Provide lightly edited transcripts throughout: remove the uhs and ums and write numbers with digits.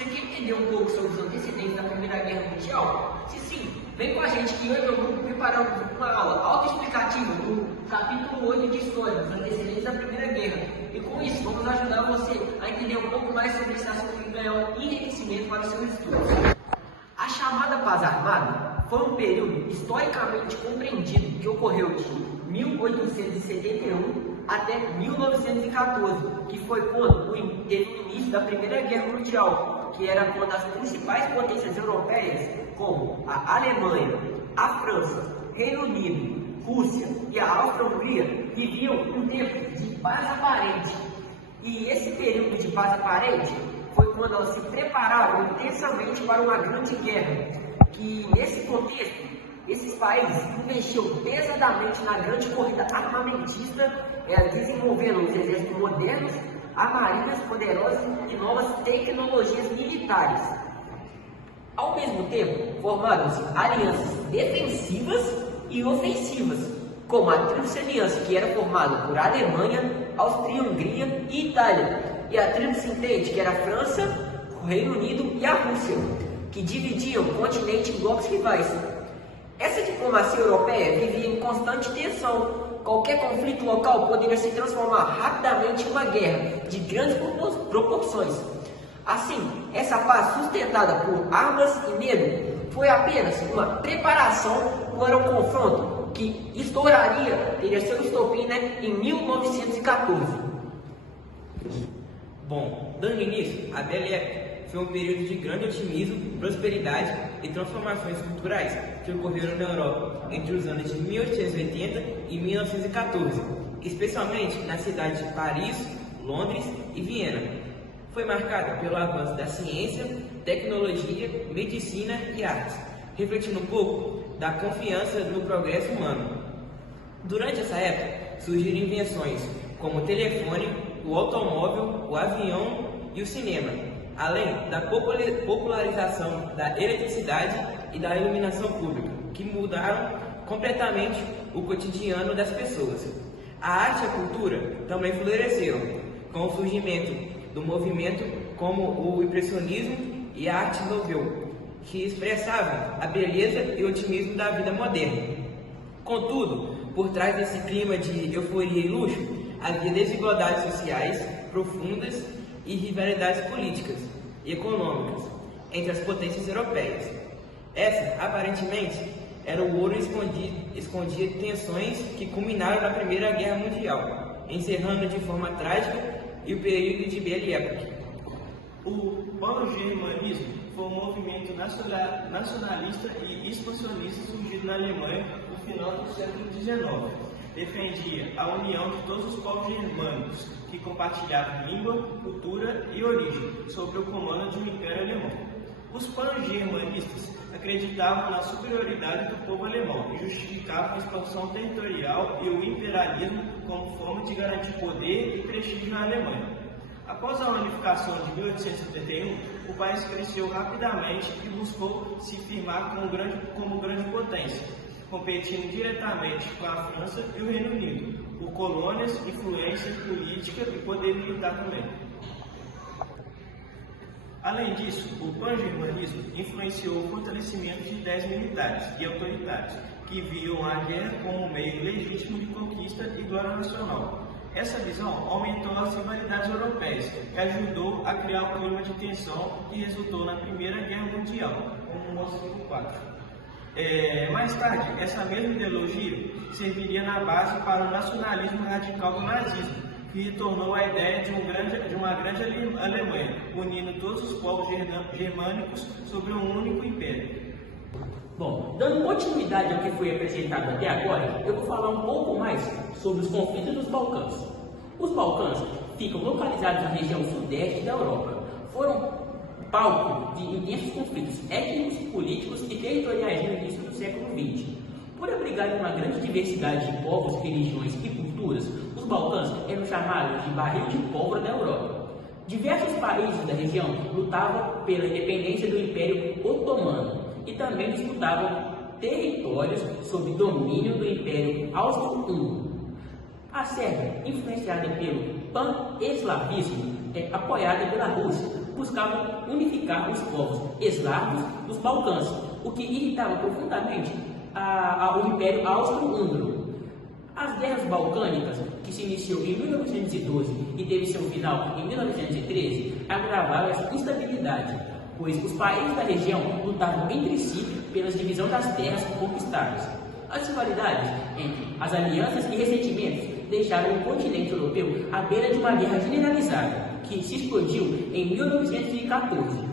Você quer entender um pouco sobre os antecedentes da Primeira Guerra Mundial? Se sim, vem com a gente que hoje eu vou preparar uma aula autoexplicativa do capítulo 8 de História, os antecedentes da Primeira Guerra. E com isso, vamos ajudar você a entender um pouco mais sobre esse assunto e ganhar um enriquecimento para os seus estudos. A chamada Paz Armada foi um período historicamente compreendido que ocorreu de 1871 até 1914, que foi quando teve o início da Primeira Guerra Mundial, que era quando as principais potências europeias, como a Alemanha, a França, Reino Unido, Rússia e a Áustria-Hungria, viviam um tempo de paz aparente. E esse período de paz aparente foi quando elas se prepararam intensamente para uma grande guerra, que nesse contexto, esses países investiram pesadamente na grande corrida armamentista, desenvolvendo os exércitos modernos, a marinhas poderosas e novas tecnologias militares. Ao mesmo tempo, formaram-se alianças defensivas e ofensivas, como a Tríplice Aliança, que era formada por Alemanha, Áustria-Hungria e Itália, e a Tríplice Entente, que era a França, o Reino Unido e a Rússia, que dividiam o continente em blocos rivais. Essa diplomacia europeia vivia em constante tensão. Qualquer conflito local poderia se transformar rapidamente em uma guerra de grandes proporções. Assim, essa paz sustentada por armas e medo foi apenas uma preparação para o confronto que teria seu estopim, em 1914. Bom, dando início, a Belle Époque foi um período de grande otimismo, prosperidade e transformações culturais que ocorreram na Europa entre os anos de 1880 e 1914, especialmente nas cidades de Paris, Londres e Viena. Foi marcada pelo avanço da ciência, tecnologia, medicina e artes, refletindo um pouco da confiança no progresso humano. Durante essa época, surgiram invenções como o telefone, o automóvel, o avião e o cinema, além da popularização da eletricidade e da iluminação pública, que mudaram completamente o cotidiano das pessoas. A arte e a cultura também floresceram, com o surgimento do movimento como o impressionismo e a arte nouveau, que expressavam a beleza e o otimismo da vida moderna. Contudo, por trás desse clima de euforia e luxo, havia desigualdades sociais profundas e rivalidades políticas e econômicas entre as potências europeias. Essa, aparentemente, era o ouro escondia tensões que culminaram na Primeira Guerra Mundial, encerrando de forma trágica o período de Belle Époque. O pangermanismo foi um movimento nacionalista e expansionista surgido na Alemanha no final do século XIX. Defendia a união de todos os povos germânicos que compartilhavam língua, cultura e origem sob o comando de um império alemão. Os pangermanistas acreditavam na superioridade do povo alemão e justificavam a expansão territorial e o imperialismo como forma de garantir poder e prestígio na Alemanha. Após a unificação de 1871, o país cresceu rapidamente e buscou se firmar como grande potência, competindo diretamente com a França e o Reino Unido, por colônias, influência política e poder militar também. Além disso, o pangermanismo influenciou o fortalecimento de ideias militares e autoritárias, que viam a guerra como um meio legítimo de conquista e glória nacional. Essa visão aumentou as rivalidades europeias e ajudou a criar um clima de tensão que resultou na Primeira Guerra Mundial, como mostra no quadro. Mais tarde, essa mesma ideologia serviria na base para o nacionalismo radical do nazismo, que retornou a ideia de uma grande Alemanha, unindo todos os povos germânicos sobre um único império. Bom, dando continuidade ao que foi apresentado até agora, eu vou falar um pouco mais sobre os conflitos dos Balcãs. Os Balcãs ficam localizados na região sudeste da Europa. Foram palco de intensos conflitos étnicos, políticos e territoriais no início do século XX. Por abrigarem uma grande diversidade de povos, religiões e culturas, os Balcãs eram chamados de barril de pólvora da Europa. Diversos países da região lutavam pela independência do Império Otomano e também disputavam territórios sob domínio do Império Austro-Húngaro. A Sérvia, influenciada pelo pan-eslavismo, é apoiada pela Rússia, buscavam unificar os povos eslavos dos Balcãs, o que irritava profundamente o Império Austro-Húngaro. As guerras balcânicas, que se iniciou em 1912 e teve seu final em 1913, agravaram essa instabilidade, pois os países da região lutavam entre si pela divisão das terras conquistadas. As rivalidades entre as alianças e ressentimentos deixaram o continente europeu à beira de uma guerra generalizada, que se explodiu em 1914.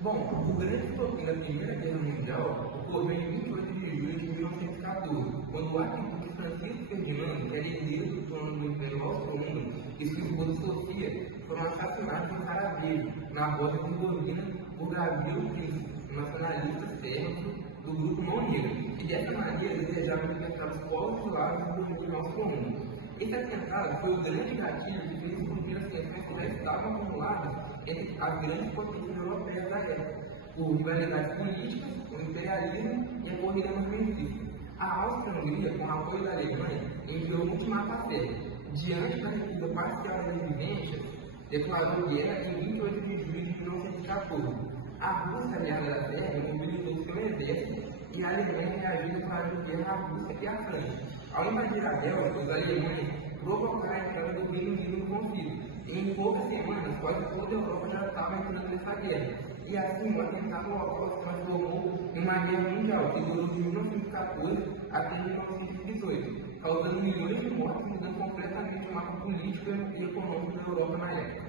Bom, o grande fim da Primeira Guerra Mundial ocorreu em 28 de julho de 1914, quando o arquiduque Francisco Ferdinando, que era herdeiro do trono do Império Austro-Húngaro, e sua esposa Sofia foram assassinados em Sarajevo, na rota Herzegovina, por Gavrilo Princip, nacionalista sérvio do grupo não negro, e dessa maneira desejavam libertar os povos eslavos do domínio austro-húngaro. Esse atentado foi o grande gatilho que fez cumprir as tensões que já estavam acumuladas entre as grandes potências europeias da época, por rivalidades políticas, o imperialismo e a corrida armamentista. A Áustria-Hungria, com o apoio da Alemanha, enviou um ultimato à Sérvia. Diante da recusa parcial das exigências, declarou guerra em 28 de julho de 1914. A Rússia, aliada da Sérvia, mobilizou seu exército e a Alemanha reagiu declarando guerra à Rússia e à França. Ao invadir a Bélgica, os alemães provocaram a entrada do Reino Unido no conflito. Em poucas semanas, quase toda a Europa já estava entrando nessa guerra. E assim, o atentado local se transformou em uma guerra mundial que durou de 1914 até 1918, causando milhões de mortes e mudando completamente o mapa político e econômico da Europa na época.